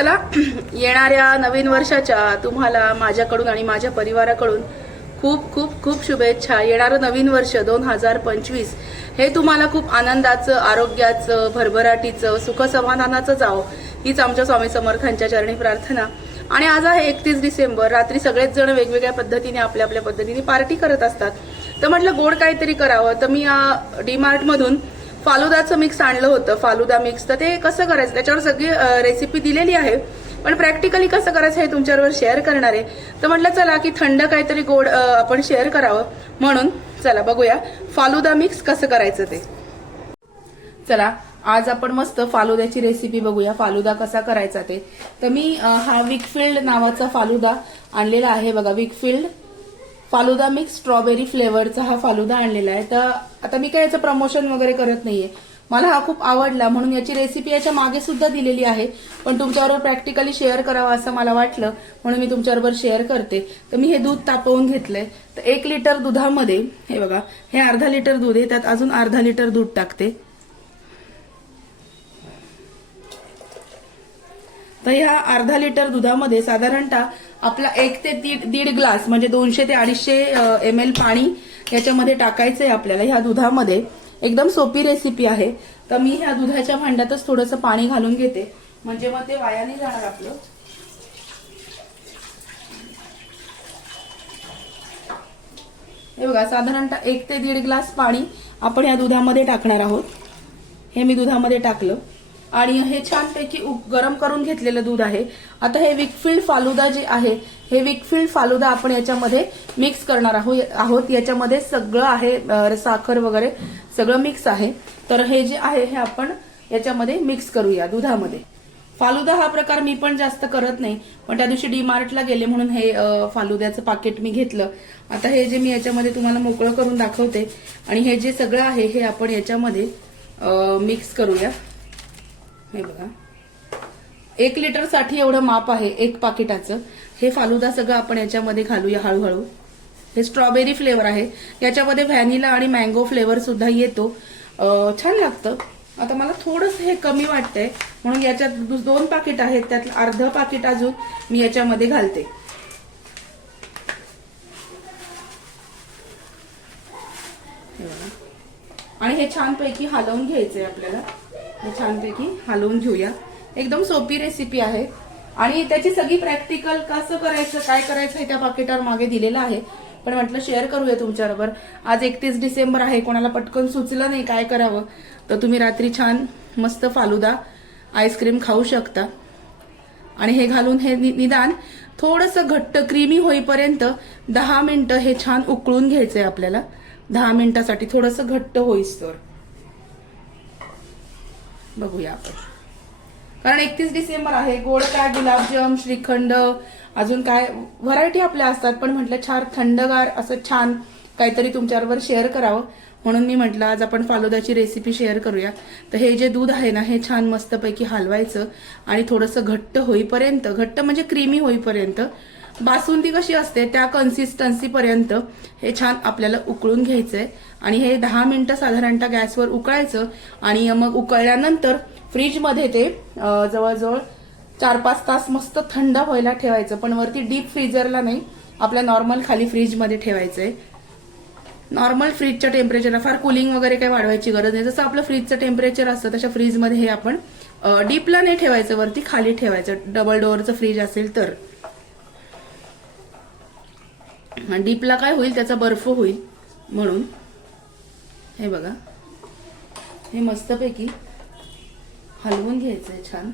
चला येणाऱ्या नवीन वर्षाच्या तुम्हाला माझ्याकडून आणि माझ्या परिवाराकडून खूप खूप खूप शुभेच्छा. येणारं नवीन वर्ष दोन हजार पंचवीस हे तुम्हाला खूप आनंदाचं आरोग्याचं भरभराटीचं सुखसमाधानाचं जावं. हीच आमच्या स्वामी समर्थांच्या चरणी प्रार्थना. आणि आज आहे एकतीस डिसेंबर. रात्री सगळेच जण वेगवेगळ्या पद्धतीने आपल्या आपल्या पद्धतीने पार्टी करत असतात. तर म्हटलं गोड काहीतरी करावं. तर मी डी मधून फालुदाचं मिक्स आणलं होतं. फालुदा मिक्स तर ते कसं करायचं? त्याच्यावर सगळी रेसिपी दिलेली आहे. पण प्रॅक्टिकली कसं करायचं हे तुमच्याबरोबर शेअर करणार आहे. तर म्हटलं चला की थंड काहीतरी गोड आपण शेअर करावं. म्हणून चला बघूया. फालुदा मिक्स कसं करायचं ते? चला आज आपण मस्त फालुद्याची रेसिपी बघूया. फालुदा कसा करायचा ते? तर मी हा विकफिल्ड नावाचा फालुदा आणलेला आहे. बघा विकफिल्ड फालुदा मिक्स स्ट्रॉबेरी फ्लेवरचा हा फालुदा आणलेला आहे. तर आता मी काय याचं प्रमोशन वगैरे करत नाहीये. मला हा खूप आवडला म्हणून याची रेसिपी याच्या मागे सुद्धा दिलेली आहे. पण तुमच्याबरोबर प्रॅक्टिकली शेअर करावं असं मला वाटलं म्हणून मी तुमच्याबरोबर शेअर करते. तर मी हे दूध तापवून घेतलंय. तर एक लिटर दुधामध्ये हे बघा हे अर्धा लिटर दूध आहे त्यात अजून अर्धा लिटर दूध टाकते. तर ह्या अर्धा लिटर दुधामध्ये साधारणतः आपला एक ते दीड दीड ग्लास म्हणजे दोनशे ते अडीचशे एम एल पाणी याच्यामध्ये टाकायचंय आपल्याला. ह्या दुधामध्ये एकदम सोपी रेसिपी आहे. तर मी ह्या दुधाच्या भांड्यातच थोडंसं पाणी घालून घेते. म्हणजे मग ते वायाने जाणार आपलं. हे बघा साधारणतः एक ते दीड ग्लास पाणी आपण या दुधामध्ये टाकणार आहोत. हे मी दुधामध्ये टाकलं. आणि हे छानपैकी उक- गरम करून घेतलेलं दूध आहे. आता हे विकफिल्ड फालुदा जे आहे हे विकफिल्ड फालुदा आपण याच्यामध्ये मिक्स करणार आहोत. याच्यामध्ये सगळं आहे साखर वगैरे सगळं मिक्स आहे. तर हे जे आहे हे आपण याच्यामध्ये मिक्स करूया दुधामध्ये. फालुदा हा प्रकार मी पण जास्त करत नाही पण त्या दिवशी डीमार्टला गेले म्हणून हे फालुद्याचं पाकिट मी घेतलं. आता हे जे मी याच्यामध्ये तुम्हाला मोकळं करून दाखवते आणि हे जे सगळं आहे हे आपण याच्यामध्ये मिक्स करूया. हे बघा. एक लिटरसाठी एवढं माप आहे एक पाकिटाचं. हे फालुदा सगळं आपण याच्यामध्ये घालूया हळूहळू. हे स्ट्रॉबेरी फ्लेवर आहे. याच्यामध्ये व्हॅनिला आणि मँगो फ्लेवर सुद्धा येतो. छान लागतं. आता मला थोडंस हे कमी वाटतंय. म्हणून याच्यात दोन पाकिट आहेत. त्यातलं अर्ध पाकिट अजून मी याच्यामध्ये घालते. आणि हे छानपैकी हलवून घ्यायचंय आपल्याला. हे छानपैकी हलवून घेऊया. एकदम सोपी रेसिपी आहे. आणि त्याची सगळी प्रॅक्टिकल कसं करायचं काय करायचं हे त्या पाकिटावर मागे दिलेलं आहे. पण म्हटलं शेअर करूया तुमच्याबरोबर. आज एकतीस डिसेंबर आहे कोणाला पटकन सुचलं नाही काय करावं. तर तुम्ही रात्री छान मस्त फालुदा आईस्क्रीम खाऊ शकता. आणि हे घालून हे नि- निदान थोडंसं घट्ट क्रीमी होईपर्यंत दहा मिनटं हे छान उकळून घ्यायचं आहे आपल्याला. दहा मिनिटासाठी थोडंसं घट्ट होईस्तोवर बघूया आपण. कारण एकतीस डिसेंबर आहे गोड काय गुलाबजाम श्रीखंड अजून काय व्हरायटी आपल्या असतात पण म्हटलं छान थंडगार असं छान काहीतरी तुमच्याबरोबर शेअर करावं. म्हणून मी म्हटलं आज आपण फालोदाची रेसिपी शेअर करूया. तर हे जे दूध आहे ना हे छान मस्तपैकी हलवायचं आणि थोडंसं घट्ट होईपर्यंत घट्ट म्हणजे क्रीमी होईपर्यंत बासुंदी कशी असते त्या कन्सिस्टन्सी पर्यंत हे छान आपल्याला उकळून घ्यायचंय. आणि हे दहा मिनिटं साधारणतः गॅसवर उकळायचं आणि मग उकळल्यानंतर फ्रीजमध्ये ते जवळजवळ चार पाच तास मस्त थंड व्हायला ठेवायचं. पण वरती डीप फ्रीजरला नाही आपल्या नॉर्मल खाली फ्रीजमध्ये ठेवायचंय. नॉर्मल फ्रीजच्या टेम्परेचरला फार कुलिंग वगैरे काही वाढवायची गरज नाही. जसं आपलं फ्रीजचं टेम्परेचर असतं तशा फ्रीजमध्ये हे आपण डीपला नाही ठेवायचं वरती खाली ठेवायचं. डबल डोअरचं फ्रीज असेल तर. डीपला काय होईल? त्याचा बर्फ होईल म्हणून. हे बघा. हे मस्तपैकी हलवून घ्यायचंय छान.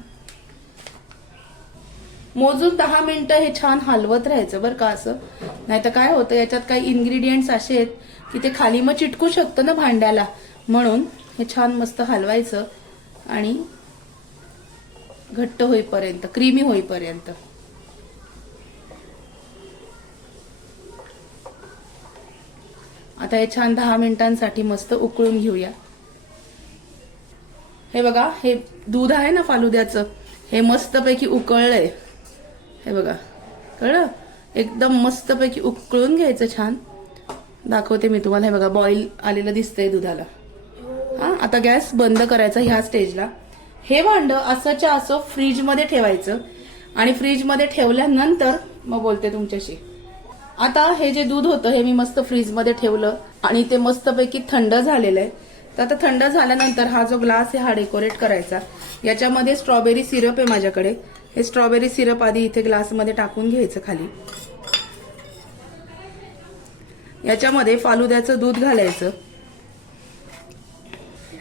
मोजून दहा मिनिटं हे छान हलवत राहायचं बरं का असं. नाही तर काय होतं याच्यात काही इन्ग्रेडियंट्स असे आहेत की ते खाली मग चिटकू शकतं ना भांड्याला. म्हणून हे छान मस्त हलवायचं आणि घट्ट होईपर्यंत क्रीमी होईपर्यंत. आता हे छान दहा मिनिटांसाठी मस्त उकळून घेऊया. हे बघा हे दूध आहे ना फालुद्याचं? हे मस्तपैकी उकळलंय. हे बघा कळलं? एकदम मस्तपैकी उकळून घ्यायचं छान. दाखवते मी तुम्हाला. हे बघा बॉईल आलेलं दिसतंय दुधाला. हा आता गॅस बंद करायचा ह्या स्टेजला हे भांड असंच्या असं फ्रीजमध्ये ठेवायचं. आणि फ्रीजमध्ये ठेवल्यानंतर मग बोलते तुमच्याशी. आता हे जे दूध होतं हे मी मस्त फ्रीजमध्ये ठेवलं आणि ते मस्तपैकी थंड झालेलं आहे. तर आता थंड झाल्यानंतर हा जो ग्लास आहे हा डेकोरेट करायचा. याच्यामध्ये स्ट्रॉबेरी सिरप आहे माझ्याकडे. हे स्ट्रॉबेरी सिरप आधी इथे ग्लासमध्ये टाकून घ्यायचं खाली. याच्यामध्ये फालुद्याचं दूध घालायचं.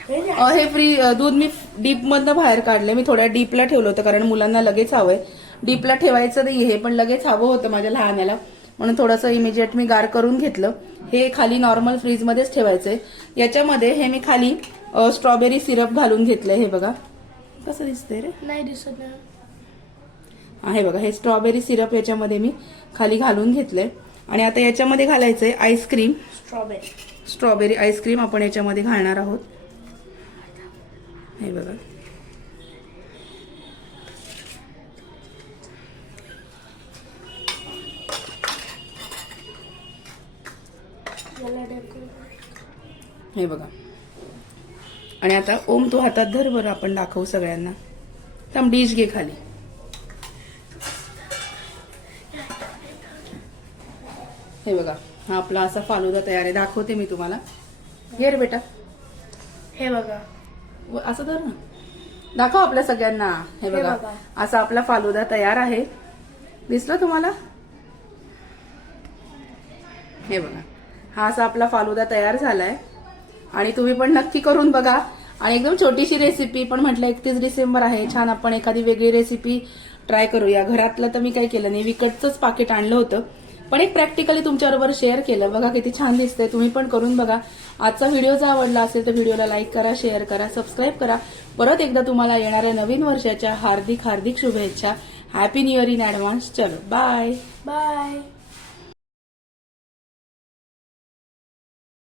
हे फ्री दूध मी डीपमधनं बाहेर काढले मी थोड्या डीपला ठेवलं होतं कारण मुलांना लगेच हवंय. डीपला ठेवायचं नाही हे पण लगेच हवं होतं माझ्या लहान्याला. म्हणून थोडंसं इमिजिएट मी गार करून घेतलं. हे खाली नॉर्मल फ्रीजमध्येच ठेवायचंय. याच्यामध्ये हे मी खाली स्ट्रॉबेरी सिरप घालून घेतलंय. हे बघा. कसं दिसतंय रे? नाही दिसत आहे बघा. हे स्ट्रॉबेरी सिरप याच्यामध्ये मी खाली घालून घेतलंय. आणि आता याच्यामध्ये घालायचंय ice cream strawberry strawberry ice cream आपण याच्यामध्ये घालणार आहोत. हे बघा याला डेकोरेट हे बघा. आणि आता ओम तू हातात धर बरं आपण दाखवू सगळ्यांना. थांब डिश घे खाली. हे बघा हा आपला असा फालुदा तयार आहे. दाखवते मी तुम्हाला. घे रे बेटा. हे बघा. व- असं धर ना. दाखव आपल्या सगळ्यांना. हे बघा. असा आपला फालुदा तयार आहे. दिसलं तुम्हाला? हे बघा. हा असा आपला फालुदा तयार झालाय. आणि तुम्ही पण नक्की करून बघा. आणि एकदम छोटीशी रेसिपी पण म्हटलं एकतीस डिसेंबर आहे. छान आपण एखादी वेगळी रेसिपी ट्राय करूया. घरातलं तर मी काय केलं नाही विकतचंच पाकिट आणलं होतं. पण एक प्रॅक्टिकली तुमच्याबरोबर शेअर केलं. बघा किती छान दिसतंय. तुम्ही पण करून बघा. आजचा व्हिडिओ जर आवडला असेल तर व्हिडिओला लाईक करा शेअर करा सबस्क्राईब करा. परत एकदा तुम्हाला येणाऱ्या नवीन वर्षाच्या हार्दिक हार्दिक शुभेच्छा. Happy new year in advance चलो बाय बाय